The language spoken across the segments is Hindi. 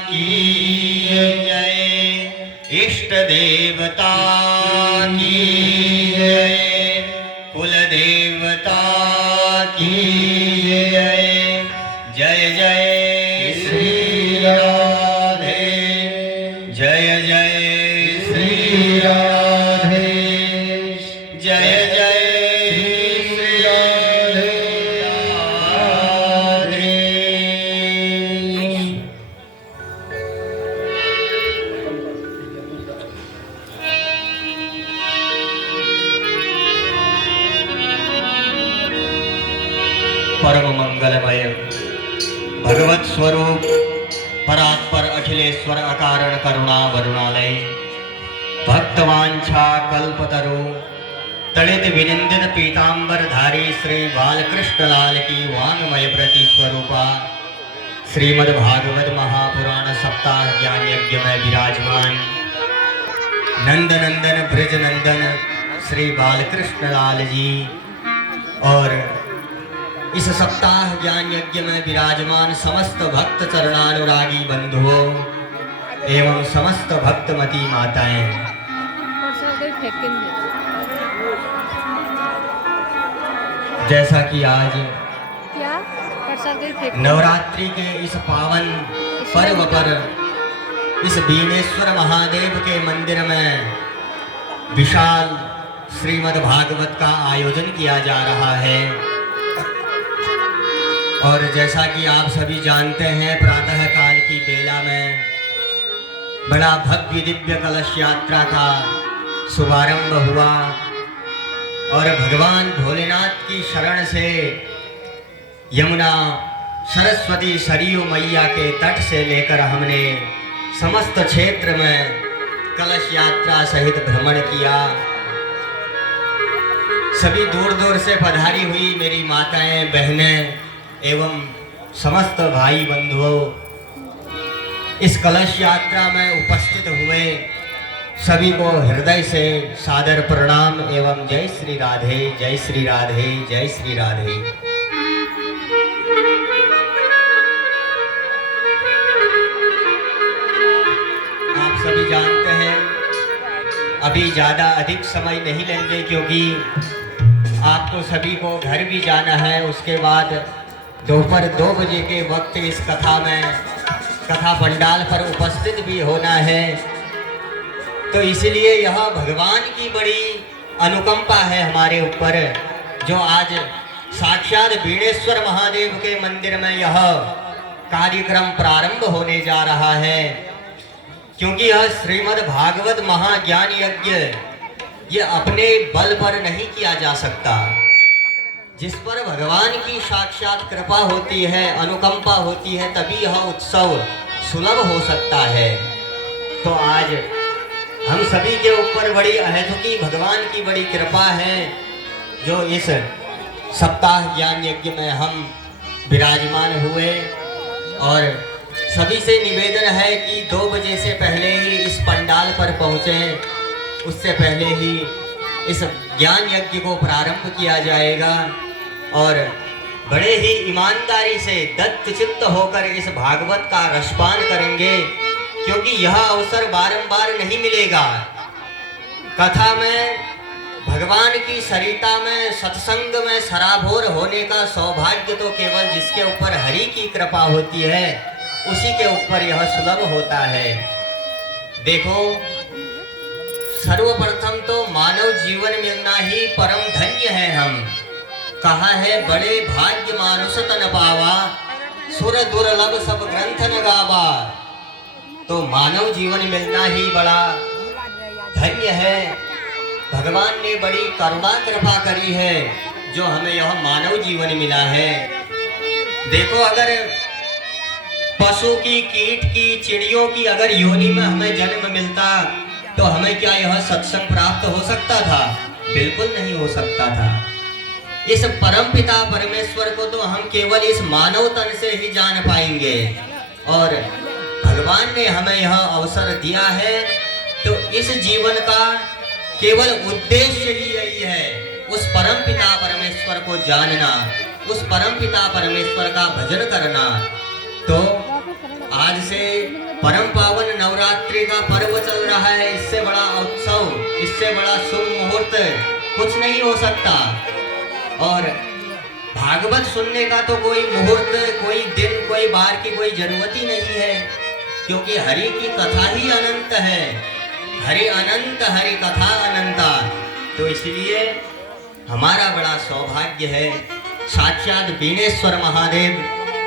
की जय, इष्ट देवता की जय, कुल देवता की जय। जय जय श्री राधे, जय जय श्री राधे, जय जय श्री राधे राधे। परम मंगलमय भगवत स्वरूप परात्पर अखिलेश्वर अकारण करुणा वरुणालय भक्तवांछा कल्पतरु तड़ित विनिंदित पीतांबर धारी श्री बालकृष्ण लाल की वांगमय प्रति स्वरूपा श्रीमद् भागवत महापुराण सप्ताह ज्ञान यज्ञ में विराजमान नंद नंदन ब्रज नंदन श्री बालकृष्ण लाल जी और इस सप्ताह ज्ञान यज्ञ में विराजमान समस्त भक्त चरणानुरागी बंधुओं एवं समस्त भक्तमती माताएं, जैसा कि आज नवरात्रि के इस पावन पर्व पर इस बीनेश्वर महादेव के मंदिर में विशाल श्रीमद् भागवत का आयोजन किया जा रहा है। और जैसा कि आप सभी जानते हैं, प्रातः काल की बेला में बड़ा भव्य दिव्य कलश यात्रा का शुभारंभ हुआ और भगवान भोलेनाथ की शरण से यमुना सरस्वती सरयू मैया के तट से लेकर हमने समस्त क्षेत्र में कलश यात्रा सहित भ्रमण किया। सभी दूर दूर से पधारी हुई मेरी माताएं बहनें एवं समस्त भाई बंधुओं इस कलश यात्रा में उपस्थित हुए सभी को हृदय से सादर प्रणाम एवं जय श्री राधे, जय श्री राधे, जय श्री राधे। आप सभी जानते हैं अभी ज्यादा अधिक समय नहीं लेंगे क्योंकि आपको सभी को घर भी जाना है। उसके बाद दोपहर 2 बजे के वक्त इस कथा पंडाल पर उपस्थित भी होना है। तो इसलिए यह भगवान की बड़ी अनुकंपा है हमारे ऊपर, जो आज साक्षात बीनेश्वर महादेव के मंदिर में यह कार्यक्रम प्रारंभ होने जा रहा है। क्योंकि यह श्रीमद् भागवत महाज्ञान यज्ञ ये अपने बल पर नहीं किया जा सकता। जिस पर भगवान की साक्षात कृपा होती है, अनुकंपा होती है, तभी यह उत्सव सुलभ हो सकता है। तो आज हम सभी के ऊपर बड़ी अहेतुकी भगवान की बड़ी कृपा है, जो इस सप्ताह ज्ञान यज्ञ में हम विराजमान हुए। और सभी से निवेदन है कि 2 बजे से पहले ही इस पंडाल पर पहुँचें, उससे पहले ही इस ज्ञान यज्ञ को प्रारंभ किया जाएगा। और बड़े ही ईमानदारी से दत्त चित्त होकर इस भागवत का रसपान करेंगे, क्योंकि यह अवसर बारंबार नहीं मिलेगा। कथा में, भगवान की सरिता में, सत्संग में सराबोर होने का सौभाग्य तो केवल जिसके ऊपर हरि की कृपा होती है उसी के ऊपर यह सुलभ होता है। देखो, सर्वप्रथम तो मानव जीवन मिलना ही परम धन्य है। हम कहा है, बड़े भाग्य मानुष तन पावा, सुर दुर्लभ सब ग्रंथ न गावा। तो मानव जीवन मिलना ही बड़ा धन्य है। भगवान ने बड़ी करुणा कृपा करी है जो हमें यह मानव जीवन मिला है। देखो, अगर पशु की, कीट की, चिड़ियों की अगर योनि में हमें जन्म मिलता तो हमें क्या यह सत्संग प्राप्त हो सकता था? बिल्कुल नहीं हो सकता था। इस परम पिता परमेश्वर को तो हम केवल इस मानव तन से ही जान पाएंगे। और भगवान ने हमें यह अवसर दिया है, तो इस जीवन का केवल उद्देश्य ही यही है, उस परम पिता परमेश्वर को जानना, उस परम पिता परमेश्वर का भजन करना। तो आज से परम पावन नवरात्रि का पर्व चल रहा है। इससे बड़ा उत्सव, इससे बड़ा शुभ मुहूर्त कुछ नहीं हो सकता। और भागवत सुनने का तो कोई मुहूर्त, कोई दिन, कोई बार की कोई जरूरत ही नहीं है, क्योंकि हरि की कथा ही अनंत है। हरि अनंत, हरि कथा अनंता। तो इसलिए हमारा बड़ा सौभाग्य है, साक्षात बीनेश्वर महादेव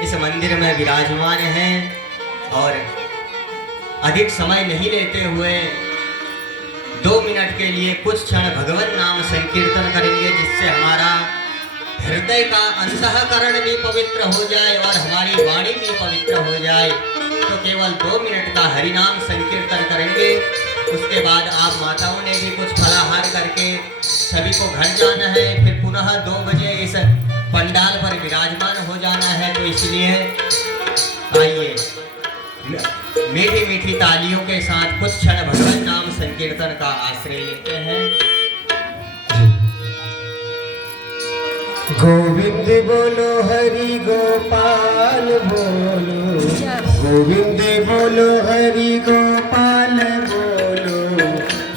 इस मंदिर में विराजमान हैं। और अधिक समय नहीं लेते हुए 2 मिनट के लिए कुछ क्षण भगवान नाम संकीर्तन करेंगे, जिससे हमारा हृदय का अंतःकरण भी पवित्र हो जाए और हमारी वाणी भी पवित्र हो जाए। तो केवल 2 मिनट का हरिनाम संकीर्तन करेंगे। उसके बाद आप माताओं ने भी कुछ फलाहार करके सभी को घर जाना है, फिर पुनः 2 बजे इस पंडाल पर विराजमान हो जाना है। तो इसलिए आइए मीठी मीठी तालियों के साथ कुछ क्षण भगवान नाम संकीर्तन का आश्रय लेते हैं। गोविंद बोलो हरि गोपाल बोलो, गोविंद बोलो हरि गोपाल बोलो,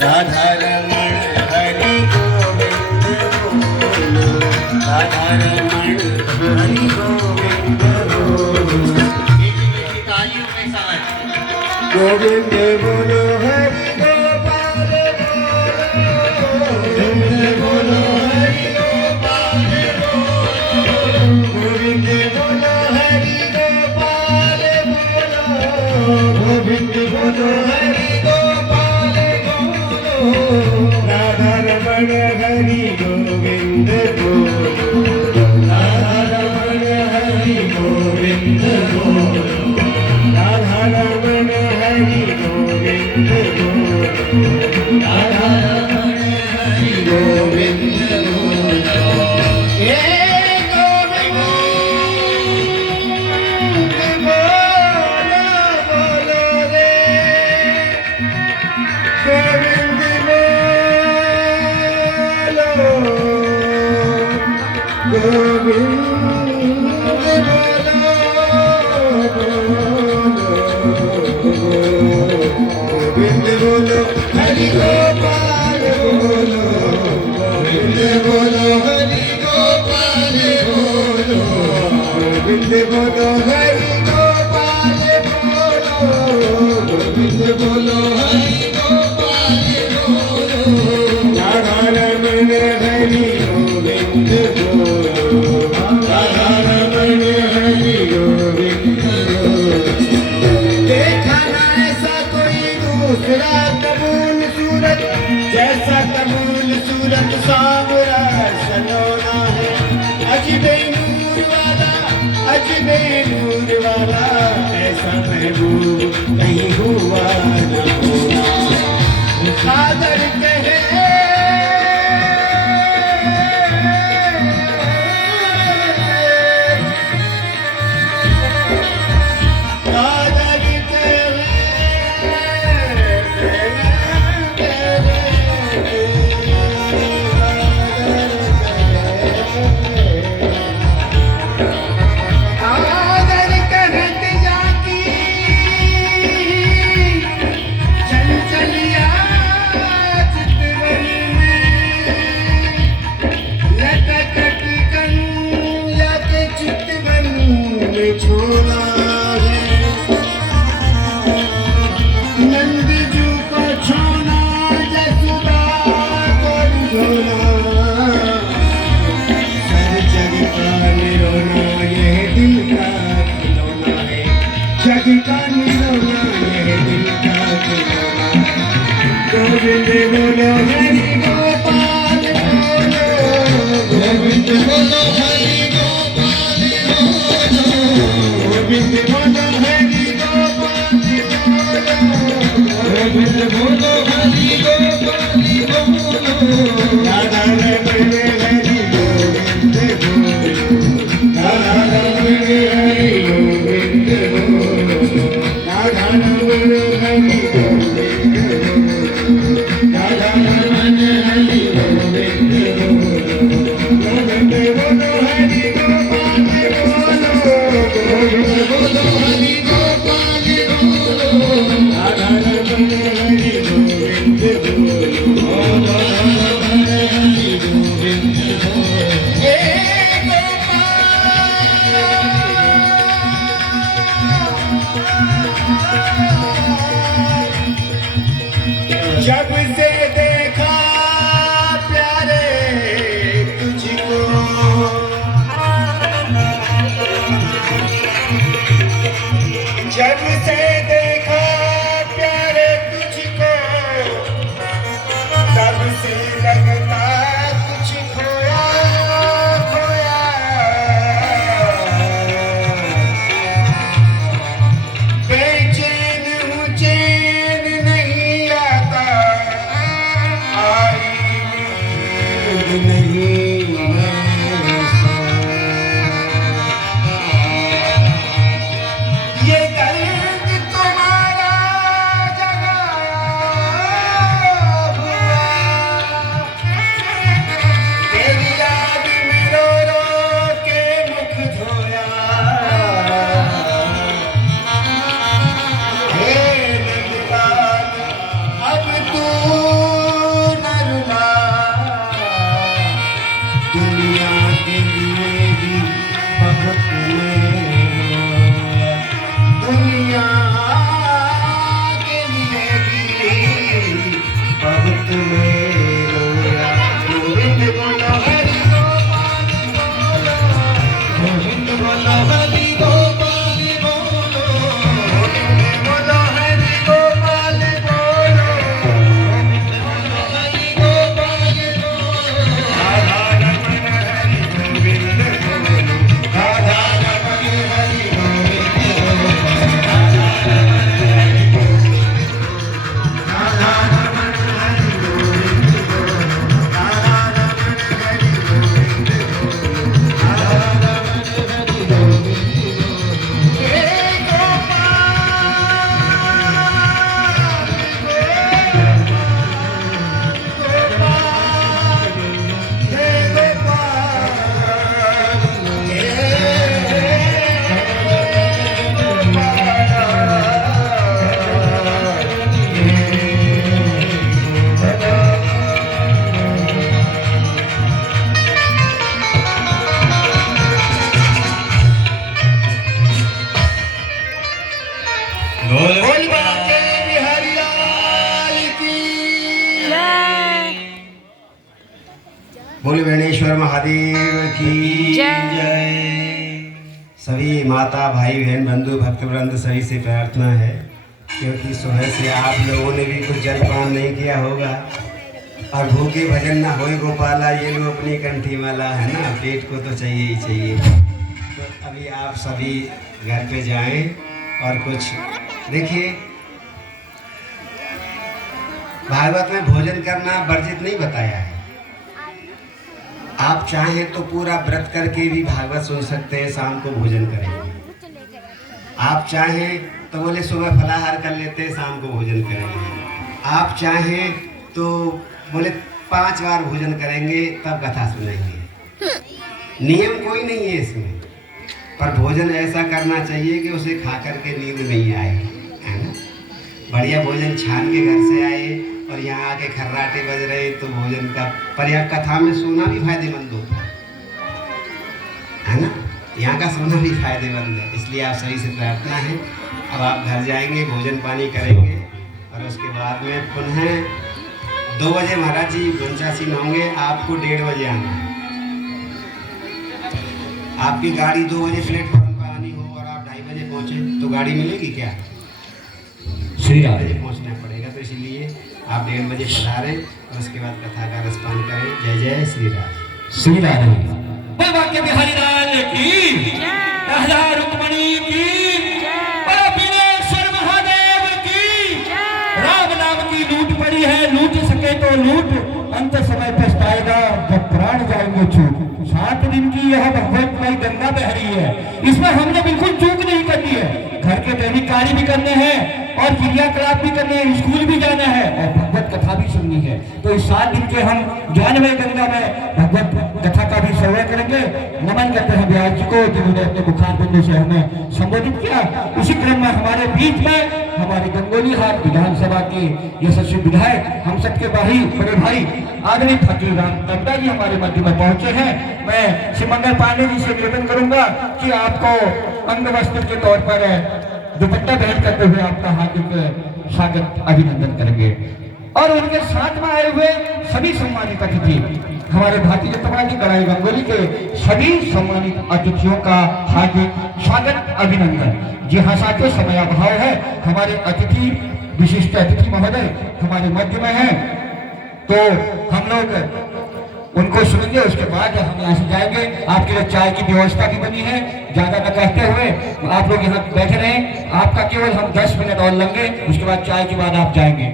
राधा रमण हरि गोविंद बोलो, राधा रमण हरि गोविंद बोलो। तालियों के साथ गोविंद बोलो हरि गोपाल बोलो, गोविंद बोलो हरि गोपाल बोलो, गोविंद बोलो हरि गोपाल बोलो, गोविंद बोलो हरि गोपाल बोलो, राधा रमण हरि गोविंद बोलो, राधा रमण हरि गोविंद बोलो, राधा रमण हरि गोविंद बोलो, राधा रमण हरि गोविंद बोलो। हे गोविंद बोलो बोलो रे, गोविंद बोलो, गोविंद गोविंद बोलो हरि गोपाल बोलो, गोविंद बोलो हरि गोपाल बोलो, गोविंद बोलो हरि गोपाल बोलो, गोविंद बोलो हरि गोपाल बोलो, राधा रमण हरि गोविंद बोलो, राधा रमण हरि गोविंद बोलो। देखा ना ऐसा कोई दूसरा कबूल सूरत, जैसा कबूल सूरत सांवरा सलोना है, अजबे नूर वाला, अजबे नूर वाला, ऐसा महबूब कहीं हुआ न होगा। सागर कहे गोविंद बोलो हरि गोपाल बोलो, गोविंद बोलो हरि गोपाल बोलो, गोविंद बोलो हरि गोपाल बोलो, गोविंद बोलो हरि गोपाल बोलो, राधा रमण हरि गोविंद बोलो, राधा रमण हरि गोविंद बोलो, राधा रमण हरि गोविंद बोलो हरि गोपाल बोलो, गोविंद बोलो जब से देखा प्यारे तुझको तब से लगता कुछ खोया खोया बेचैन हूँ चैन नहीं आता आई नींद नहीं मैं ये दर्द तुम्हारा जगाया हुआ तेरी याद में रो रो के मुख धोया हे नंदलाल अब तू न रुला दुनिया के लिए भी बहुत रोया दुनिया के लिए भी बहुत रोया गोविंद बोलो हरि गोपाल बोलो गोविंद बोलो हरि गोपाल बोलो गोविंद बोलो हरि गोपाल बोलो गोविंद बोलो हरि गोपाल बोलो राधा रमण हरि गोविंद बोलो राधा रमण हरि गोविंद बोलो राधा रमण हरि गोविंद राधा रमण हरि गोविंद बोलो राधा रमण हरि गोविंद बोलो राधा रमण हरि गोविंद बोलो हे बोल बाके बिहारी लाल की बोल वेणेश्वर महादेव की जय। सभी माता भाई बहन बंधु भक्तवृंद सभी से प्रार्थना है क्योंकि सुबह से आप लोगों ने भी कुछ जलपान नहीं किया होगा और भूखे भजन ना होए गोपाला ये लो अपनी कंठी माला है ना पेट को तो चाहिए ही चाहिए। तो अभी आप सभी घर पे जाएं और कुछ देखिए भागवत में भोजन करना वर्जित नहीं बताया है। आप चाहें तो पूरा व्रत करके भी भागवत सुन सकते हैं, शाम को भोजन करेंगे। आप चाहें तो बोले सुबह फलाहार कर लेते हैं, शाम को भोजन करेंगे। आप चाहें तो बोले 5 बार भोजन करेंगे तब कथा सुनेंगे। नियम कोई नहीं है इसमें, पर भोजन ऐसा करना चाहिए कि उसे खा करके नींद नहीं आए, है ना। बढ़िया भोजन छान के घर से आए और यहाँ आके खर्राटे बज रहे तो भोजन का पर यहाँ कथा में सोना भी फायदेमंद होता है ना। यहाँ का सोना भी फायदेमंद है, इसलिए आप सही से प्रार्थना है। अब आप घर जाएंगे, भोजन पानी करेंगे और उसके बाद में पुनः 2 बजे महाराज जी पंचासीन होंगे। आपको 1:30 बजे आना है। आपकी गाड़ी 2 बजे प्लेटफॉर्म पर आनी हो और आप 2:30 बजे पहुँचे तो गाड़ी मिलेगी क्या? श्री 2 बजे पहुँचना पड़ेगा, तो इसलिए आप 1:30 बजे पधारें और उसके बाद कथा का रसपान करें। जय जय श्री राम। श्री राम बाबा के बिहारी लाल की राधा रुक्मणी की बाबा विनेश्वर महादेव की। राम नाम की लूट पड़ी है, लूट सके तो लूट, अंत समय पछताएगा जब प्राण जाएंगे छूट। 7 दिन की यह भगवतमयी गंगा बह रही है, इसमें हमने बिल्कुल चूक नहीं करनी है। घर के दैनिक कार्य भी करने हैं और क्रियाकलाप भी करने हैं, स्कूल भी जाना है और भगवत कथा भी सुननी है। तो इस 7 दिन के हम ज्ञानमय गंगा में भगवत कथा का भी श्रवण करेंगे। नमन करते हैं व्यास जी को जिन्होंने अपने मुखार बिंदु से हमें संबोधित किया। इसी क्रम में हमारे बीच में हमारे गंगोली हाट विधानसभा के यशस्वी विधायक, हम सबके भाई बड़े भाई आदरणीय फकीर राम नड्डा जी हमारे मध्य में पहुंचे हैं। मैं श्री मंगल पांडे जी से निवेदन करूंगा कि आपको अंग वस्त्र के तौर पर दुपट्टा भेंट करते हुए आपका हार्दिक स्वागत अभिनंदन करेंगे और उनके साथ में आए हुए सभी सम्मानित अतिथि हमारे भारतीय जनता पार्टी कड़ाई गंगोली के सभी सम्मानित अतिथियों का हार्दिक स्वागत अभिनंदन। जी हाँ साथियों, समय अभाव है, हमारे अतिथि विशिष्ट अतिथि महोदय हमारे मध्य में हैं, तो हम लोग उनको सुनेंगे, उसके बाद हम यहाँ से जाएंगे। आपके लिए चाय की व्यवस्था भी बनी है, ज्यादा न कहते हुए आप लोग यहाँ बैठे रहें। आपका केवल हम 10 मिनट और लेंगे, उसके बाद चाय के बाद आप जाएंगे।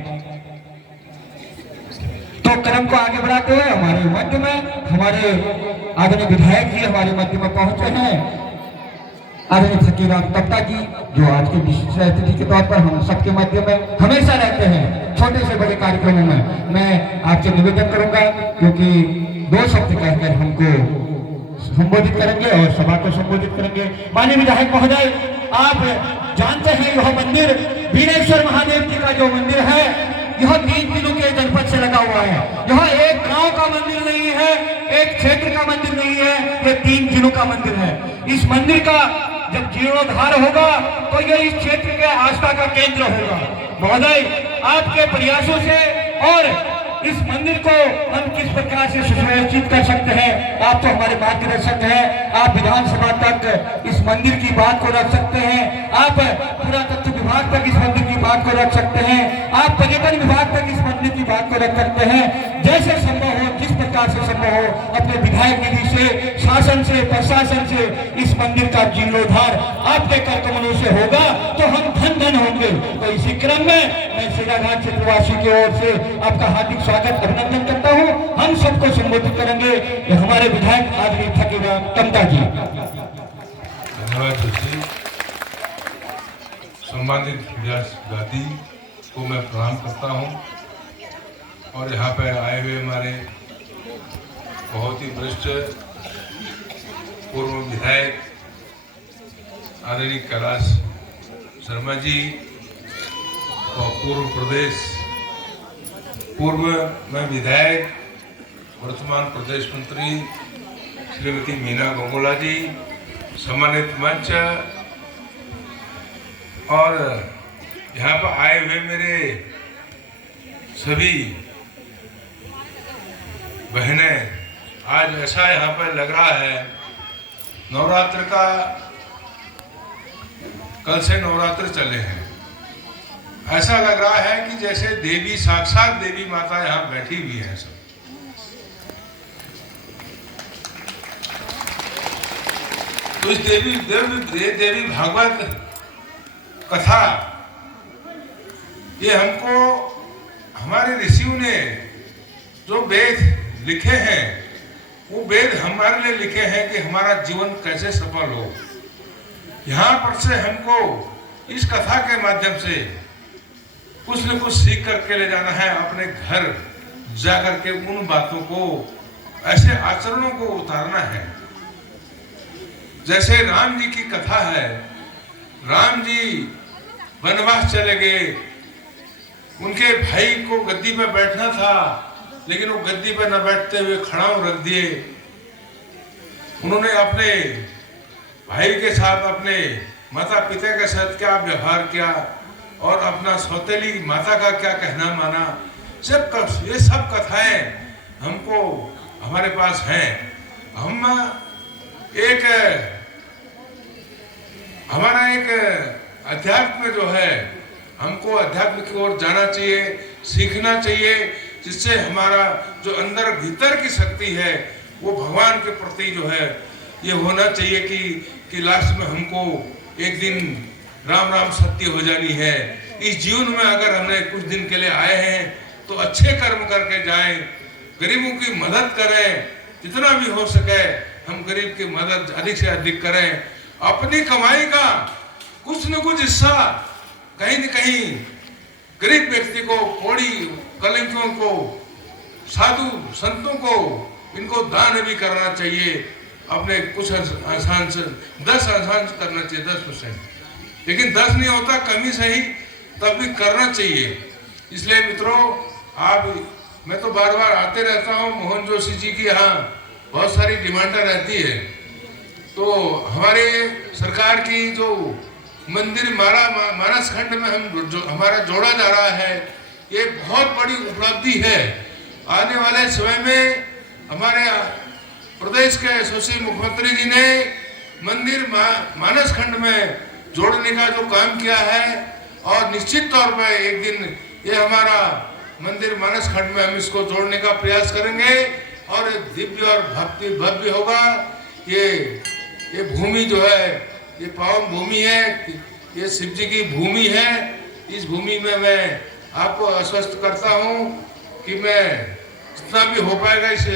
तो क्रम को आगे बढ़ाते हुए हमारे मध्य में हमारे आदरणीय विधायक जी हमारे मध्य में पहुंचे हैं, आदरणीय फकीराम तप्ता जी, जो आज के विशिष्ट अतिथि के तौर पर हम सबके मध्य में हमेशा रहते हैं छोटे से बड़े कार्यक्रमों में। मैं आपसे निवेदन करूंगा, क्योंकि 2 शब्द कहकर हमको संबोधित करेंगे और सभा को संबोधित करेंगे। माननीय विधायक महोदय, आप जानते हैं यह मंदिर वीरेश्वर महादेव जी का जो मंदिर है, यह 3 दिनों के जनपद से लगा हुआ है। यह एक गांव का मंदिर नहीं है, एक क्षेत्र का मंदिर नहीं है, यह 3 जिलों का मंदिर है। इस मंदिर का जब जीर्णोद्धार होगा तो यह इस क्षेत्र के आस्था का केंद्र होगा। महोदय, आपके प्रयासों से और इस मंदिर को हम किस प्रकार से सुव्यवस्थित कर सकते हैं, आप तो हमारे मार्गदर्शक हैं। आप विधानसभा तक इस मंदिर की बात को रख सकते हैं, आप पुरातत्व विभाग तक इस मंदिर की बात को रख सकते हैं, आप पर्यटन विभाग तक इस मंदिर की बात को रख सकते हैं। जैसे संभव हो, जिस प्रकार से संभव हो, अपने विधायक निधि से, शासन से, प्रशासन से इस मंदिर का जीर्णोद्धार आपके कर कमलों से होगा तो हम धन धन होंगे। तो इसी क्रम में मैं सेराघाट क्षेत्रवासी की ओर से आपका हार्दिक स्वागत अभिनंदन करता हूं। हम सबको संबोधित करेंगे हमारे विधायक आदरणीय फकीराम तप्ता जी। धन्यवाद दोस्तों। सम्मानित व्यासगादी को मैं प्रणाम करता हूं, और यहाँ पर आए हुए हमारे बहुत ही वरिष्ठ पूर्व विधायक आदरणीय कैलाश शर्मा जी और पूर्व में विधायक वर्तमान प्रदेश मंत्री श्रीमती मीना गंगोला जी, सम्मानित मंच और यहाँ पर आए हुए मेरे सभी बहनें। आज ऐसा यहाँ पर लग रहा है, नवरात्र का कल से नवरात्र चले हैं, ऐसा लग रहा है कि जैसे देवी, साक्षात देवी माता यहाँ बैठी हुई है। सब तो इस देवी भागवत कथा, ये हमको हमारे ऋषियों ने जो वेद लिखे हैं, वो वेद हमारे लिए लिखे हैं कि हमारा जीवन कैसे सफल हो। यहाँ पर से हमको इस कथा के माध्यम से कुछ न कुछ सीख करके ले जाना है, अपने घर जाकर के उन बातों को, ऐसे आचरणों को उतारना है। जैसे राम जी की कथा है, राम जी वनवास चले गए, उनके भाई को गद्दी पे बैठना था, लेकिन वो गद्दी पे न बैठते हुए खड़ाऊ रख दिए। उन्होंने अपने भाई के साथ, अपने माता पिता के साथ क्या व्यवहार किया और अपना सौतेली माता का क्या कहना माना, ये सब कथाएं हमको हमारे पास हैं। हमारा एक अध्यात्म जो है, हमको अध्यात्म की ओर जाना चाहिए, सीखना चाहिए, जिससे हमारा जो अंदर भीतर की शक्ति है वो भगवान के प्रति जो है ये होना चाहिए कि लास्ट में हमको एक दिन राम राम सत्य हो जानी है। इस जीवन में अगर हमने कुछ दिन के लिए आए हैं तो अच्छे कर्म करके जाएं, गरीबों की मदद करें, जितना भी हो सके हम गरीब की मदद अधिक से अधिक करें। अपनी कमाई का कुछ न कुछ हिस्सा कहीं न कहीं गरीब व्यक्ति को, कोड़ी कलंकियों को, साधु संतों को, इनको दान भी करना चाहिए। अपने कुछ आसान से 10 आसान करना चाहिए, 10%, लेकिन 10 नहीं होता, कमी से ही तब भी करना चाहिए। इसलिए मित्रों, मैं तो बार बार आते रहता हूँ, मोहन जोशी जी की यहाँ बहुत सारी डिमांडें रहती है। तो हमारे सरकार की जो मंदिर मानस खंड में हमारा जोड़ा जा रहा है, ये बहुत बड़ी उपलब्धि है। आने वाले समय में हमारे प्रदेश के यशस्वी मुख्यमंत्री जी ने मंदिर मानस खंड में जोड़ने का जो काम किया है, और निश्चित तौर पर एक दिन ये हमारा मंदिर मानस खंड में हम इसको जोड़ने का प्रयास करेंगे और दिव्य और भव्य होगा। ये भूमि जो है ये पावन भूमि है, ये शिव जी की भूमि है। इस भूमि में मैं आपको आश्वस्त करता हूँ कि मैं जितना भी हो पाएगा इस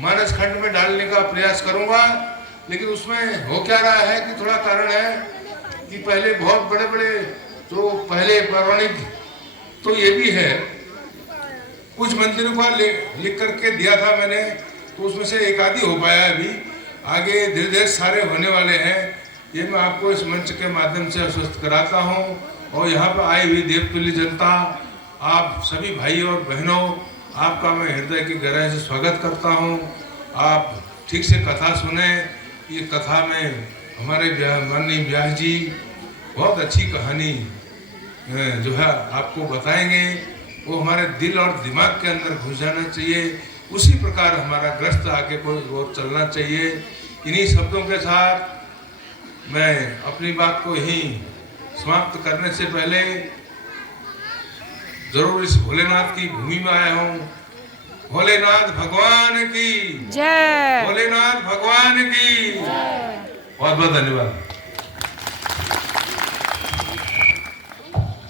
मानस खंड में डालने का प्रयास करूंगा। लेकिन उसमें हो क्या रहा है कि थोड़ा कारण है कि पहले बहुत बड़े बड़े जो पहले पौराणिक तो ये भी है, कुछ मंदिरों का लिख करके दिया था मैंने, तो उसमें से एक आधी हो पाया अभी, आगे धीरे धीरे सारे होने वाले हैं। ये मैं आपको इस मंच के माध्यम से आश्वस्त कराता हूँ। और यहाँ पर आई हुई देवतुल्य जनता, आप सभी भाई और बहनों, आपका मैं हृदय की गहराई से स्वागत करता हूँ। आप ठीक से कथा सुने। ये कथा में हमारे माननीय व्यास जी बहुत अच्छी कहानी जो है आपको बताएंगे, वो हमारे दिल और दिमाग के अंदर घुस जाना चाहिए। उसी प्रकार हमारा ग्रस्त आगे कोई और चलना चाहिए। इन्हीं शब्दों के साथ मैं अपनी बात को यहीं समाप्त करने से पहले जरूर इस भोलेनाथ की भूमि में आया हूँ। भोलेनाथ भगवान की जय। भोलेनाथ भगवान की बहुत बहुत धन्यवाद।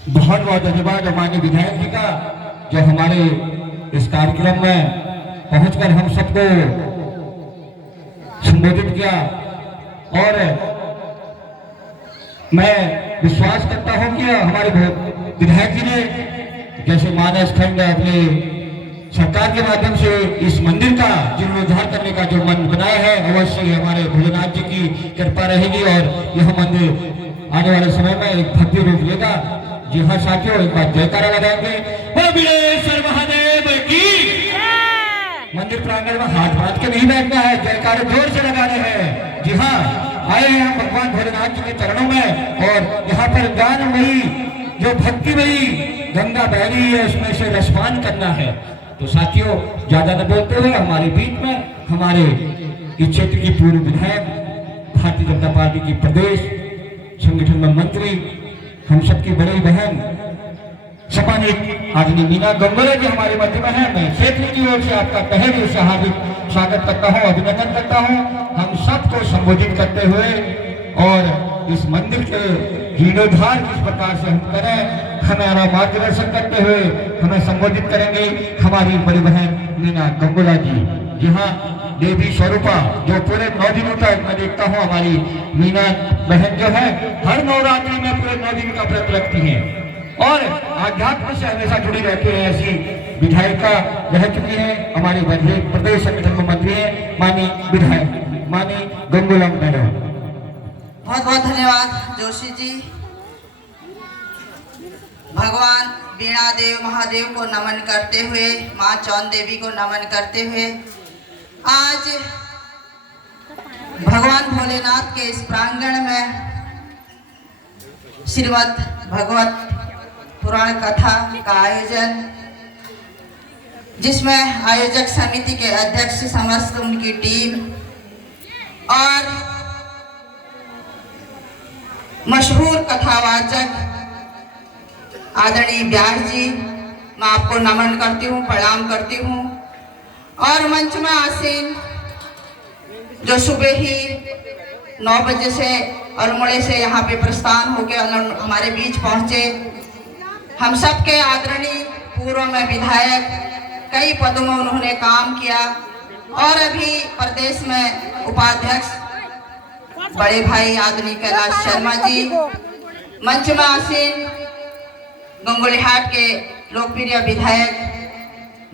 बहुत बहुत धन्यवाद माननीय विधायक जी का, जो हमारे इस कार्यक्रम में पहुंचकर हम सबको संबोधित किया। और मैं विश्वास करता हूं कि हमारे विधायक जी ने जैसे मानस खंड अपने सरकार के माध्यम से इस मंदिर का जीर्णोद्धार करने का जो मन बनाया है, अवश्य हमारे भोलेनाथ जी की कृपा रहेगी और यह मंदिर आने वाले समय में एक भव्य रूप लेगा। जी हाँ साथियों, एक बार जयकारा लगाएंगे, बोलो बिलेश्वर महादेव की। मंदिर प्रांगण में हाथ बांध के नहीं बैठना है, जयकारे जोर से लगाने हैं। जी हाँ, आए हैं हम भगवान भोलेनाथ जी के चरणों में और यहाँ पर गानमयी जो भक्तिमयी गंगा बह रही है उसमें से रसपान करना है। तो साथियों, ज्यादा न बोलते हुए हमारे बीच में हमारे इस क्षेत्र की पूर्व विधायक, भारतीय जनता पार्टी की प्रदेश संगठन में मंत्री, हम सबकी बड़ी बहन सम्मानित आदरणीय मीना गंगोला जी हमारे मध्य में है। मैं क्षेत्र की ओर से आपका तहे दिल से हार्दिक स्वागत करता हूँ, अभिनंदन करता हूँ। हम सबको संबोधित करते हुए और इस मंदिर के जीर्णोद्धार किस प्रकार से हम करें, हमारा मार्गदर्शन करते हुए हमें संबोधित करेंगे हमारी बड़ी बहन मीना गंगोला जी। जी हाँ, देवी स्वरूपा जो पूरे 9 दिनों तक मैं देखता हूँ हमारी मीना बहन जो है हर नवरात्रि में पूरे 9 दिन का व्रत रखती है और आध्यात्म से हमेशा जुड़ी रहती है। ऐसी विधायिका रह चुकी है, हमारे प्रदेश संगठन में मंत्री है माननीय विधायक माननीय गंगोला मैडम। बहुत बहुत धन्यवाद जोशी जी। भगवान वीणा देव महादेव को नमन करते हुए, माँ चौन देवी को नमन करते हुए आज भगवान भोलेनाथ के इस प्रांगण में श्रीमद् भगवत पुराण कथा का आयोजन, जिसमें आयोजक समिति के अध्यक्ष समस्त उनकी टीम और मशहूर कथावाचक आदरणीय व्यास जी, मैं आपको नमन करती हूँ, प्रणाम करती हूँ। और मंच में आसीन जो सुबह ही 9 बजे से अल्मोड़े से यहाँ पे प्रस्थान होकर हमारे बीच पहुँचे, हम सब के आदरणीय पूर्व में विधायक, कई पदों में उन्होंने काम किया और अभी प्रदेश में उपाध्यक्ष बड़े भाई आदरणीय कैलाश शर्मा जी, मंच में आसीन गंगोलीहाट के लोकप्रिय विधायक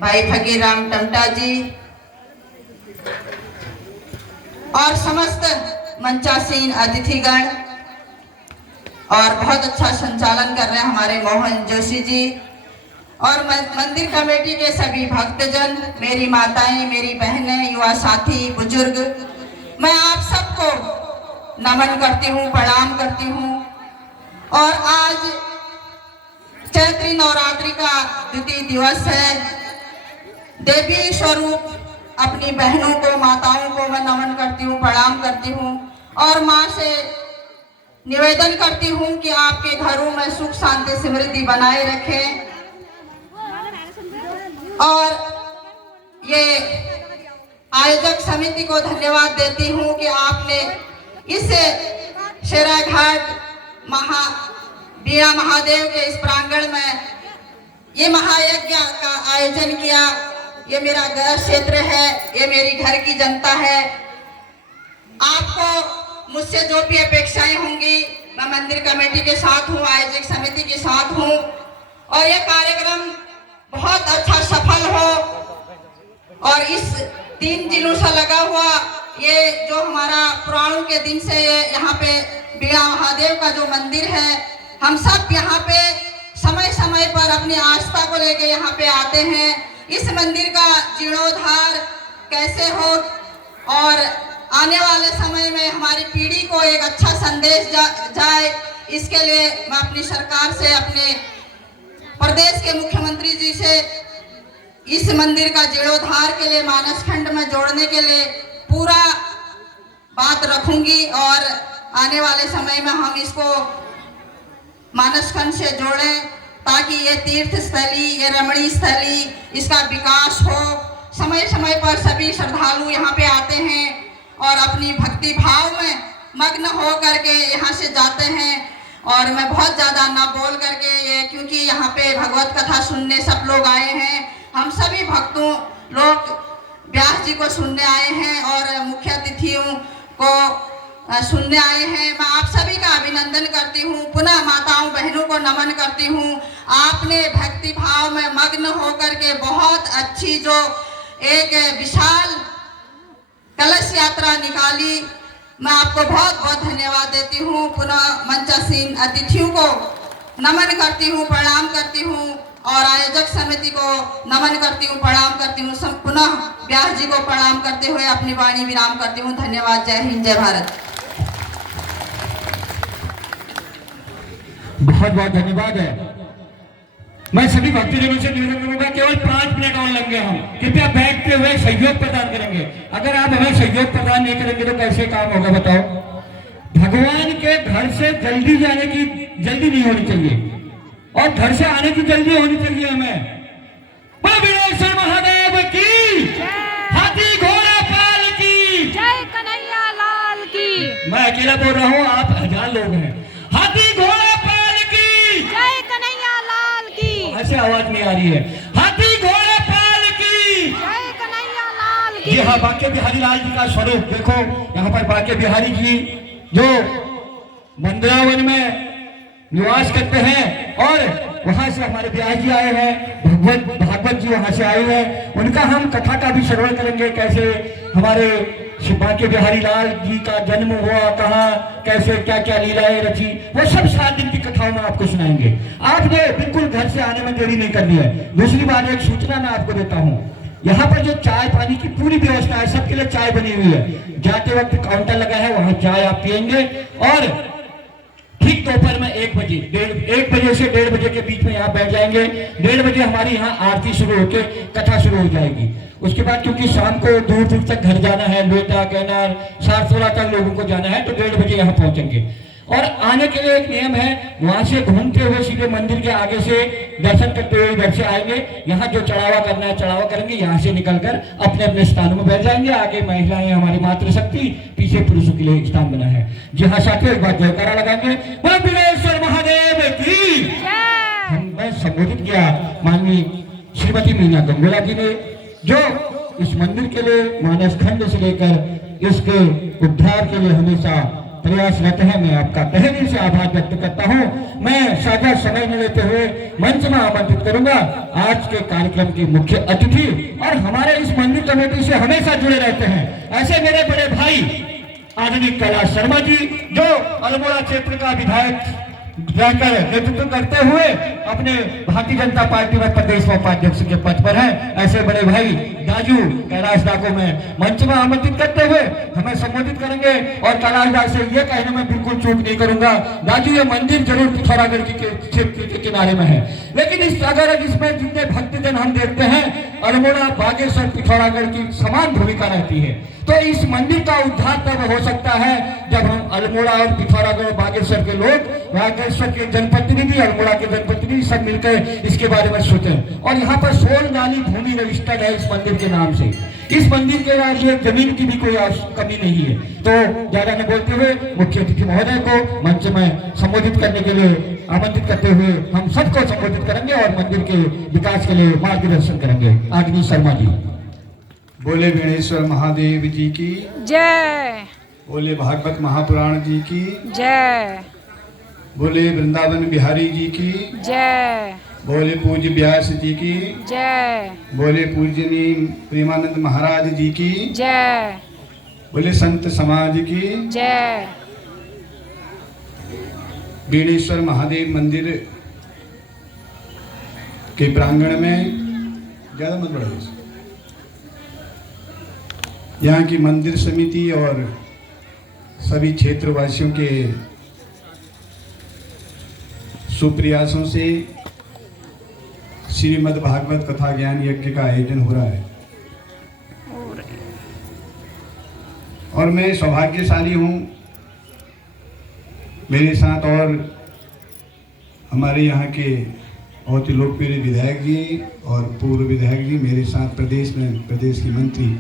भाई फकीरराम टमटा जी और समस्त मंचासीन अतिथिगण और बहुत अच्छा संचालन कर रहे हैं हमारे मोहन जोशी जी और मंदिर कमेटी के सभी भक्तजन, मेरी माताएं, मेरी बहनें, युवा साथी, बुजुर्ग, मैं आप सबको नमन करती हूँ, प्रणाम करती हूँ। और आज चैत्री नवरात्रि का द्वितीय दिवस है। देवी स्वरूप अपनी बहनों को, माताओं को मैं नमन करती हूँ, प्रणाम करती हूँ और माँ से निवेदन करती हूँ कि आपके घरों में सुख शांति समृद्धि बनाए रखें। और ये आयोजक समिति को धन्यवाद देती हूँ कि आपने इस शेराघाट बीड़ा महादेव के इस प्रांगण में ये महायज्ञ का आयोजन किया। ये मेरा गृह क्षेत्र है, ये मेरी घर की जनता है। आपको मुझसे जो भी अपेक्षाएं होंगी, मैं मंदिर कमेटी के साथ हूँ, आयोजक समिति के साथ हूँ और ये कार्यक्रम बहुत अच्छा सफल हो। और इस 3 दिनों से लगा हुआ ये जो हमारा पुराणों के दिन से ये यहाँ पे बीड़ा महादेव का जो मंदिर है, हम सब यहाँ पे समय समय पर अपनी आस्था को लेके यहाँ पे आते हैं। इस मंदिर का जीर्णोद्धार कैसे हो और आने वाले समय में हमारी पीढ़ी को एक अच्छा संदेश जाए, इसके लिए मैं अपनी सरकार से, अपने प्रदेश के मुख्यमंत्री जी से इस मंदिर का जीर्णोद्धार के लिए मानस खंड में जोड़ने के लिए पूरा बात रखूंगी और आने वाले समय में हम इसको मानस खंड से जोड़ें ताकि ये तीर्थ स्थली, ये रमणीय स्थली, इसका विकास हो। समय समय पर सभी श्रद्धालु यहाँ पे आते हैं और अपनी भक्ति भाव में मग्न हो करके यहाँ से जाते हैं। और मैं बहुत ज़्यादा ना बोल करके ये, क्योंकि यहाँ पे भगवत कथा सुनने सब लोग आए हैं, हम सभी भक्तों लोग व्यास जी को सुनने आए हैं और मुख्य अतिथियों को सुनने आए हैं। मैं आप सभी का अभिनंदन करती हूँ, पुनः माताओं बहनों को नमन करती हूँ। आपने भक्ति भाव में मग्न होकर के बहुत अच्छी जो एक विशाल कलश यात्रा निकाली, मैं आपको बहुत बहुत धन्यवाद देती हूँ। पुनः मंचासीन अतिथियों को नमन करती हूँ, प्रणाम करती हूँ और आयोजक समिति को नमन करती हूँ, प्रणाम करती हूँ। पुनः व्यास जी को प्रणाम करते हुए अपनी वाणी विराम करती हूँ। धन्यवाद। जय हिंद, जय भारत। बहुत बहुत धन्यवाद है। मैं सभी भक्तजनों से निवेदन करूंगा, केवल 5 मिनट और लेंगे हम, कृपया बैठते हुए सहयोग प्रदान करेंगे। अगर आप हमें सहयोग प्रदान नहीं करेंगे तो कैसे काम होगा बताओ। भगवान के घर से जल्दी जाने की जल्दी नहीं होनी चाहिए और घर से आने की जल्दी होनी चाहिए हमें। बीड़ेश्वर महादेव की, हाथी घोड़ा पाल की, जय कन्हैया लाल की। मैं अकेला बोल रहा हूँ, आप 1000 लोग हैं। हाथी घोड़ा पाल की, जय कन्हैया लाल की। ऐसे आवाज नहीं आ रही है। हाथी घोड़ा पाल की, जय कन्हैया लाल की। जी हाँ, बांके बिहारी लाल जी का स्वरूप देखो। यहाँ पर बांके बिहारी जी जो वृंदावन में निवास करते हैं और वहां से हमारे व्यास जी आए हैं, भागवत जी वहां से आए हैं। उनका हम कथा का भी श्रवण करेंगे, कैसे हमारे बांके बिहारी लाल जी का जन्म हुआ, कहाँ कैसे क्या क्या लीलाएं रची, वो सब 7 दिन की कथाओं में आपको सुनाएंगे। आपने बिल्कुल घर से आने में देरी नहीं करनी है। दूसरी बात, एक सूचना मैं आपको देता हूँ, यहाँ पर जो चाय पानी की पूरी व्यवस्था है, सबके लिए चाय बनी हुई है। जाते वक्त काउंटर लगा है, वहां चाय आप पियेंगे और ठीक दोपहर में 1 बजे 1 बजे से 1:30 बजे के बीच में यहाँ बैठ जाएंगे। 1:30 बजे हमारी यहाँ आरती शुरू होकर कथा शुरू हो जाएगी। उसके बाद क्योंकि शाम को दूर दूर तक घर जाना है, बेटा कहनार सारसोला तक लोगों को जाना है, तो 1:30 बजे यहाँ पहुंचेंगे। और आने के लिए एक नियम है, वहां से घूमते हुए सीधे मंदिर के आगे से दर्शन करते हुए इधर से आएंगे। यहाँ जो चढ़ावा करना है चढ़ावा करेंगे, यहाँ से निकलकर अपने अपने स्थानों में बैठ जाएंगे। आगे महिलाएं हमारी मातृशक्ति, पीछे पुरुषों के लिए स्थान बना है। जी हाँ साथियों, एक बार जयकारा लगाएंगे, बीड़ेश्वर महादेव की। मैं संबोधित किया माननीय श्रीमती मीना गंगोला जी ने, जो इस मंदिर के लिए मानस खंड से लेकर इसके उद्धार के लिए हमेशा प्रयासरत है। मैं आपका तहे दिल से आभार व्यक्त करता हूँ। मैं साझा समय न लेते हुए मंच में आमंत्रित करूंगा आज के कार्यक्रम के मुख्य अतिथि और हमारे इस मंदिर कमेटी से हमेशा जुड़े रहते हैं ऐसे मेरे बड़े भाई आदरणीय कैलाश शर्मा जी, जो अल्मोड़ा क्षेत्र का विधायक रहकर नेतृत्व करते हुए अपने भारतीय जनता पार्टी में प्रदेश उपाध्यक्ष के पद पर है। ऐसे बड़े भाई राजू कैलाश दा को मैं मंच में आमंत्रित करते हुए हमें संबोधित करेंगे। और कैलाश दा से ये कहने में बिल्कुल चूक नहीं करूंगा, राजू ये मंदिर जरूर पिथौरागढ़ के किनारे में है, लेकिन इस अगर इसमें जितने भक्तजन हम देखते हैं अल्मोड़ा बागेश्वर पिथौरागढ़ की समान भूमिका रहती है। तो इस मंदिर का उद्धार तब हो सकता है जब हम अल्मोड़ा और पिथौरागढ़ बागेश्वर के लोग, बागेश्वर के जनप्रतिनिधि, अल्मोड़ा के जनप्रतिनिधि सब मिलकर इसके बारे में सोचें। और यहाँ पर 16 नाली भूमि रजिस्टर्ड है इस मंदिर के नाम से। इस मंदिर के लिए जमीन की भी कोई कमी नहीं है। तो ज्यादा न बोलते हुए मुख्य अतिथि महोदय को मंच में संबोधित करने के लिए आमंत्रित करते हुए हम सबको संबोधित करेंगे और मंदिर के विकास के लिए मार्गदर्शन करेंगे। अग्नि शर्मा जी। बोले वीणेश्वर महादेव जी की जय। बोले भागवत महापुराण जी की जय। बोले वृंदावन बिहारी जी की जय। बोले पूज्य व्यास जी की जय। बोले पूजनीय प्रेमानंद महाराज जी की जय। बोले संत समाज की जय। वीणेश्वर महादेव मंदिर के प्रांगण में ज्यादा मत बढ़ाइए। यहाँ की मंदिर समिति और सभी क्षेत्रवासियों के सुप्रयासों से श्रीमद् भागवत कथा ज्ञान यज्ञ का आयोजन हो रहा है और मैं सौभाग्यशाली हूँ, मेरे साथ और हमारे यहाँ के बहुत ही लोकप्रिय विधायक जी और पूर्व विधायक जी, मेरे साथ प्रदेश की मंत्री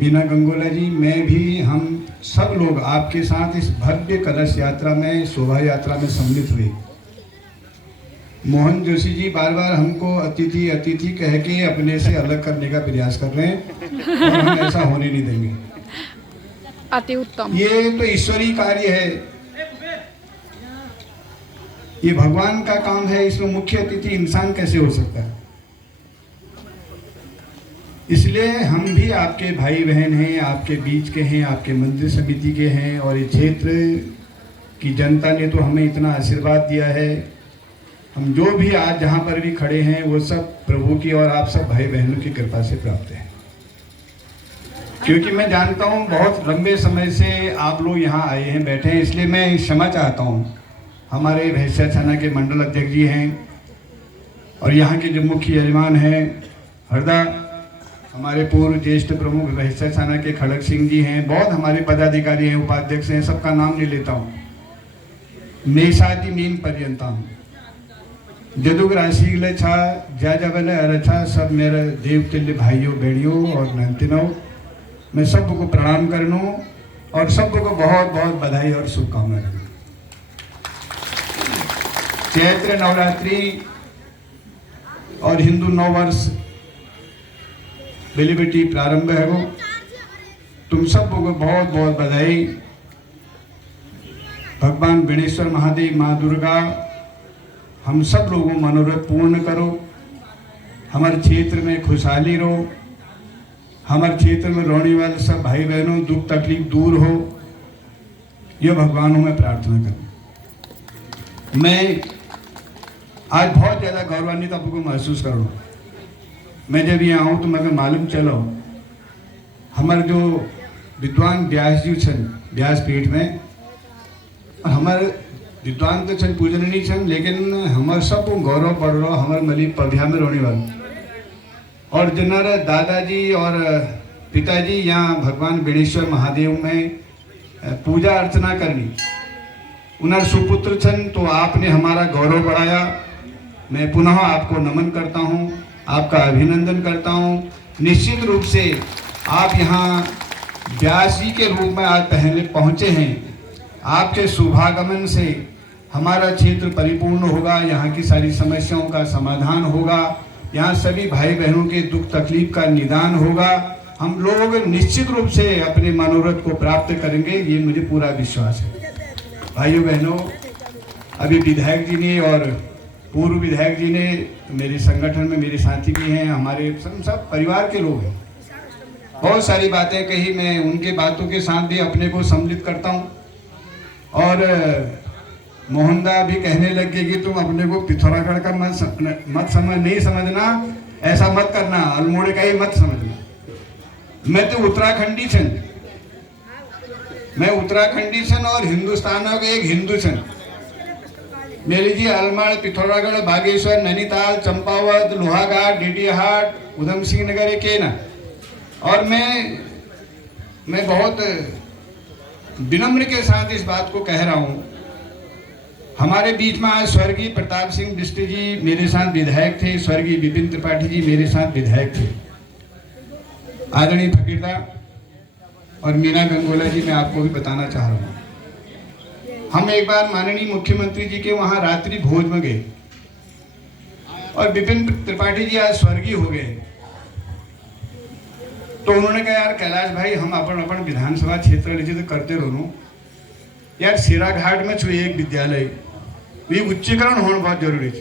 मीना गंगोला जी, मैं भी, हम सब लोग आपके साथ इस भव्य कलश यात्रा में, शोभा यात्रा में सम्मिलित हुए। मोहन जोशी जी बार बार हमको अतिथि अतिथि कह के अपने से अलग करने का प्रयास कर रहे हैं और हम ऐसा होने नहीं देंगे। अति उत्तम। ये तो ईश्वरीय कार्य है, ये भगवान का काम है, इसमें मुख्य अतिथि इंसान कैसे हो सकता है? इसलिए हम भी आपके भाई बहन हैं, आपके बीच के हैं, आपके मंदिर समिति के हैं और ये क्षेत्र की जनता ने तो हमें इतना आशीर्वाद दिया है। हम जो भी आज जहाँ पर भी खड़े हैं वो सब प्रभु की और आप सब भाई बहनों की कृपा से प्राप्त है। क्योंकि मैं जानता हूँ बहुत लंबे समय से आप लोग यहाँ आए हैं, बैठे हैं, इसलिए मैं क्षमा चाहता हूँ। हमारे भैंसिया थाना के मंडल अध्यक्ष जी हैं और यहाँ के जो मुख्य यजमान हैं हरदा, हमारे पूर्व ज्येष्ठ प्रमुख भैंसिया थाना के खड़क सिंह जी हैं, बहुत हमारे पदाधिकारी हैं, उपाध्यक्ष हैं, सबका नाम नहीं लेता हूँ। मेषादि मीन पर्यंतम जदुग राशि छा जा जबल अरछा सब मेरे देवतुल्य भाइयों बहनियों और नंतिनों, मैं सबको प्रणाम करनू और सबको बहुत बहुत बधाई और शुभकामनाएं करनू। चैत्र नवरात्रि और हिंदू नववर्ष बेली बेटी प्रारंभ है वो, तुम सबको बहुत बहुत बधाई। भगवान वीणेश्वर महादेव, माँ दुर्गा हम सब लोगों मनोरथ पूर्ण करो, हमारे क्षेत्र में खुशहाली रहो, हमारे क्षेत्र में रहने वाले सब भाई बहनों दुख तकलीफ दूर हो, यह भगवानों में प्रार्थना करूं। मैं आज बहुत ज़्यादा गौरवान्वित आपको महसूस करूँ। मैं जब यहाँ आऊँ तो मुझे मालूम चलो हमारे जो विद्वान व्यास जी छन व्यासपीठ में, हमारे विद्वान तो छन पूजन नहीं छन, लेकिन हमारे सब गौरव बढ़ रहा हमारे मली पढ़िया में रहने वाले और जिन्होंने दादाजी और पिताजी यहाँ भगवान वीणेश्वर महादेव में पूजा अर्चना करनी, उन्हें सुपुत्र छन, तो आपने हमारा गौरव बढ़ाया। मैं पुनः आपको नमन करता हूँ, आपका अभिनंदन करता हूँ। निश्चित रूप से आप यहाँ व्यास जी के रूप में आज पहले पहुँचे हैं, आपके शुभागमन से हमारा क्षेत्र परिपूर्ण होगा, यहाँ की सारी समस्याओं का समाधान होगा, यहाँ सभी भाई बहनों के दुख तकलीफ का निदान होगा, हम लोग निश्चित रूप से अपने मनोरथ को प्राप्त करेंगे, ये मुझे पूरा विश्वास है। भाइयों बहनों, अभी विधायक जी ने और पूर्व विधायक जी ने मेरे संगठन में मेरे साथी भी हैं, हमारे सब परिवार के लोग हैं, बहुत सारी बातें कही, मैं उनके बातों के साथ भी अपने को सम्मिलित करता हूँ। और मोहनदा भी कहने लगे कि तुम अपने को पिथौरागढ़ का मत नहीं समझना, ऐसा मत करना, अल्मोड़े का ही मत समझना। मैं तो उत्तराखंडी छन, मैं उत्तराखंडी छन और हिंदुस्तान का एक हिंदू छन। मेरे जी अलमाड़, पिथौरागढ़, बागेश्वर, नैनीताल, चंपावत, लोहाघाट, डीडीहाट, उधम सिंह नगर के ना। और मैं बहुत विनम्र के साथ इस बात को कह रहा हूँ। हमारे बीच में आज स्वर्गीय प्रताप सिंह बिष्ट जी मेरे साथ विधायक थे, स्वर्गीय विपिन त्रिपाठी जी मेरे साथ विधायक थे, आदरणीय फकीरदा और मीना गंगोला जी, मैं आपको भी बताना चाह रहा हूँ। हम एक बार माननीय मुख्यमंत्री जी के वहाँ रात्रि भोज में गए और विपिन त्रिपाठी जी आज स्वर्गीय हो गए। तो उन्होंने कहा यार कैलाश भाई, हम अपन विधानसभा क्षेत्र निश्चित करते रहो यार, सिरा घाट में छो एक विद्यालय ये उच्चीकरण होना बहुत जरूरी है।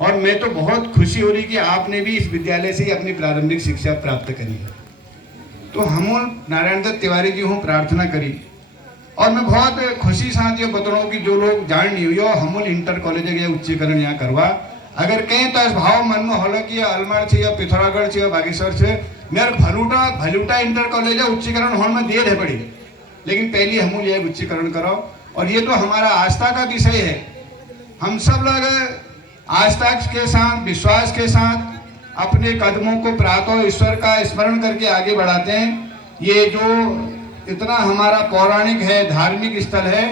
और मैं तो बहुत खुशी हो रही कि आपने भी इस विद्यालय से ही अपनी प्रारंभिक शिक्षा प्राप्त करी है। तो हम नारायण दत्त तिवारी जी हूँ प्रार्थना करी, और मैं बहुत खुशी साथ ये बता रहा हूँ कि जो लोग जान नहीं हुई हम इंटर कॉलेज या उच्चीकरण यहाँ करवा, अगर कहीं तो भाव मन में होला कि अलमाड़ से या पिथौरागढ़ से या बागेश्वर से मेरे भलूटा इंटर कॉलेज है उच्चीकरण होने में देर है बड़ी, लेकिन पहले हम ये उच्चीकरण कराओ। और ये तो हमारा आस्था का विषय है, हम सब लोग आस्था के साथ, विश्वास के साथ अपने कदमों को प्रातः ईश्वर का स्मरण करके आगे बढ़ाते हैं। ये जो इतना हमारा पौराणिक है, धार्मिक स्थल है,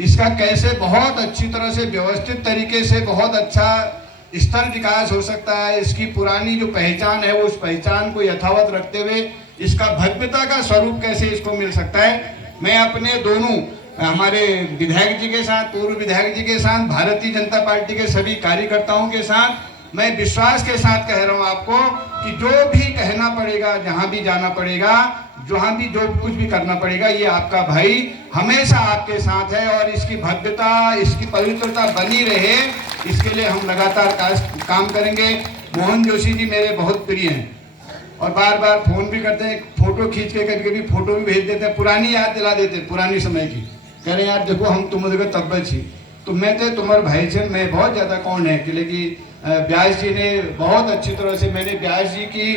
इसका कैसे बहुत अच्छी तरह से व्यवस्थित तरीके से बहुत अच्छा स्थल विकास हो सकता है, इसकी पुरानी जो पहचान है वो उस पहचान को यथावत रखते हुए इसका भव्यता का स्वरूप कैसे इसको मिल सकता है। मैं अपने दोनों हमारे विधायक जी के साथ, पूर्व विधायक जी के साथ, भारतीय जनता पार्टी के सभी कार्यकर्ताओं के साथ मैं विश्वास के साथ कह रहा हूं आपको कि जो भी कहना पड़ेगा, जहां भी जाना पड़ेगा, जहां भी जो कुछ भी करना पड़ेगा, ये आपका भाई हमेशा आपके साथ है और इसकी भव्यता, इसकी पवित्रता बनी रहे, इसके लिए हम लगातार काम करेंगे। मोहन जोशी जी मेरे बहुत प्रिय हैं और बार बार फोन भी करते हैं, फोटो खींच के कभी कभी फोटो भी भेज देते हैं, पुरानी याद दिला देते हैं, पुरानी समय की। कह रहे यार देखो हम तुम देखो तब छी, तो मैं तो तुम्हारे भाई से मैं बहुत ज़्यादा कौन है कि लेकिन व्यास जी ने बहुत अच्छी तरह से, मैंने व्यास जी की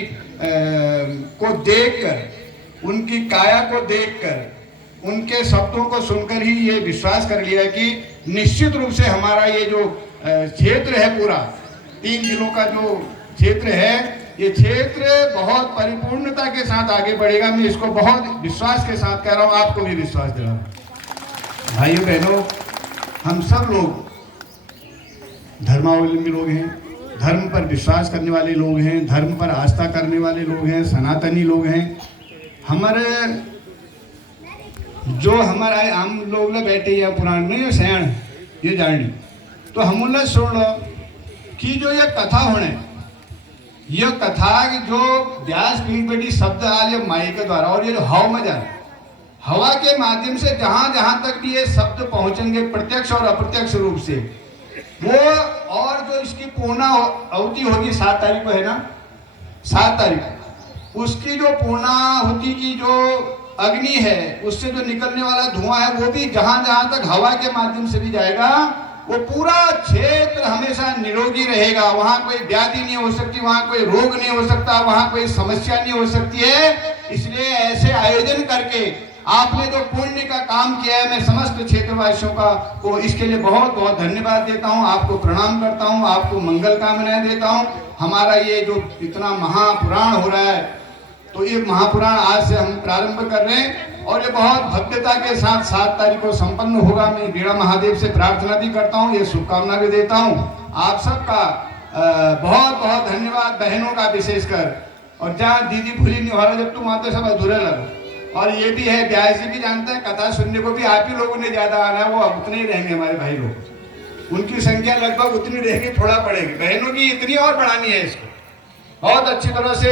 को देखकर, उनकी काया को देखकर, उनके शब्दों को सुनकर ही ये विश्वास कर लिया कि निश्चित रूप से हमारा ये जो क्षेत्र है, पूरा 3 जिलों का जो क्षेत्र है, ये क्षेत्र बहुत परिपूर्णता के साथ आगे बढ़ेगा। मैं इसको बहुत विश्वास के साथ कह रहा हूँ, आपको भी विश्वास दिला रहा हूँ। भाइयों बहनों, हम सब लोग धर्मावलंबी लोग हैं, धर्म पर विश्वास करने वाले लोग हैं, धर्म पर आस्था करने वाले लोग हैं, सनातनी लोग हैं। हमारे जो हमारा हम लोग ना बैठे या पुराण नहीं सयाण ये जानी, तो हम सुन लो कि जो ये कथा होने, यह कथा जो व्यास पीठ बेटी शब्द आल माई के द्वारा और ये जो हवा में जा हवा के माध्यम से जहां जहां तक भी ये शब्द पहुंचेंगे प्रत्यक्ष और अप्रत्यक्ष रूप से, वो और जो इसकी पूर्णाहुति होगी 7 तारीख को है ना, 7 तारीख, उसकी जो पूर्णाहुति की जो अग्नि है, उससे जो निकलने वाला धुआं है, वो भी जहां जहां तक हवा के माध्यम से भी जाएगा, वो पूरा क्षेत्र हमेशा निरोगी रहेगा। वहां कोई व्याधि नहीं हो सकती, वहां कोई रोग नहीं हो सकता, वहां कोई समस्या नहीं हो सकती है। इसलिए ऐसे आयोजन करके आपने जो पुण्य का काम किया है, मैं समस्त क्षेत्रवासियों को इसके लिए बहुत बहुत धन्यवाद देता हूं, आपको प्रणाम करता हूं, आपको मंगल कामनाएं देता हूं। हमारा ये जो इतना महापुराण हो रहा है, तो ये महापुराण आज से हम प्रारंभ कर रहे हैं और ये बहुत भव्यता के साथ 7 तारीख को संपन्न होगा। मैं वीणा महादेव से प्रार्थना भी करता हूँ, ये शुभकामना भी देता हूँ। आप सबका बहुत बहुत धन्यवाद, बहनों का विशेषकर। और जहाँ दीदी भूली नहीं हो रहा, जब तुम आते सब अधूरे लगो। और ये भी है, व्यास जी भी जानते हैं, कथा सुनने को भी आप ही लोगों ने ज्यादा आना है, वो उतने ही रहेंगे हमारे भाई लोग, उनकी संख्या लगभग उतनी रहेगी, थोड़ा बढ़ेगी। बहनों की इतनी और बढ़ानी है इसको। बहुत अच्छी तरह से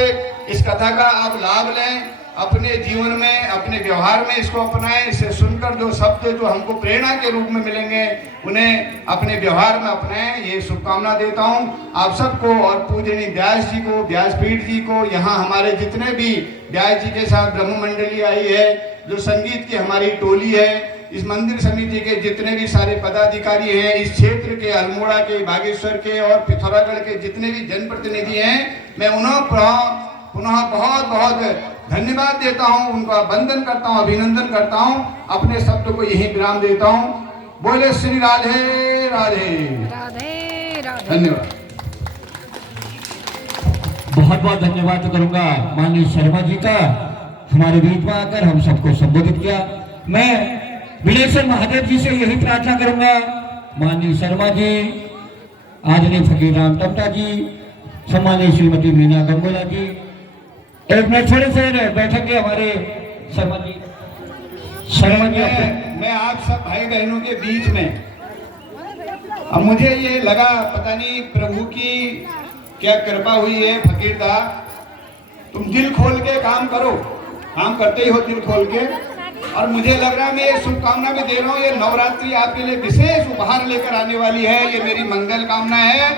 इस कथा का आप लाभ लें, अपने जीवन में, अपने व्यवहार में इसको अपनाएं। इसे सुनकर जो शब्द जो हमको प्रेरणा के रूप में मिलेंगे, उन्हें अपने व्यवहार में अपनाएं, ये शुभकामना देता हूं आप सबको। और पूजनीय व्यास जी को, व्यासपीठ जी को, यहाँ हमारे जितने भी व्यास जी के साथ ब्रह्म मंडली आई है, जो संगीत की हमारी टोली है, इस मंदिर समिति के जितने भी सारे पदाधिकारी हैं, इस क्षेत्र के अल्मोड़ा के, बागेश्वर के और पिथौरागढ़ के जितने भी जनप्रतिनिधि हैं, मैं उन्हें पुनः बहुत बहुत धन्यवाद देता हूं, उनका वंदन करता हूं, अभिनंदन करता हूं। अपने शब्द को यही विराम देता हूं। बोले श्री राधे राधे। राधे राधे। धन्यवाद। बहुत बहुत धन्यवाद करूंगा माननीय शर्मा जी का, हमारे बीच में आकर हम सबको संबोधित किया। मैं विनेश्वर महादेव जी से यही प्रार्थना करूंगा, माननीय शर्मा जी, आदरणीय फकीर राम टमटा जी, सम्मानित श्रीमती मीना गंगोला जी, एक मिनट थोड़े से बैठक के हमारे शर्मा जी मैं आप सब भाई बहनों के बीच में, अब मुझे ये लगा पता नहीं प्रभु की क्या कृपा हुई है। फकीरदा, तुम दिल खोल के काम करो, काम करते ही हो दिल खोल के, और मुझे लग रहा है मैं ये शुभकामना भी दे रहा हूँ, ये नवरात्रि आपके लिए विशेष उपहार लेकर आने वाली है। ये मेरी मंगल कामना है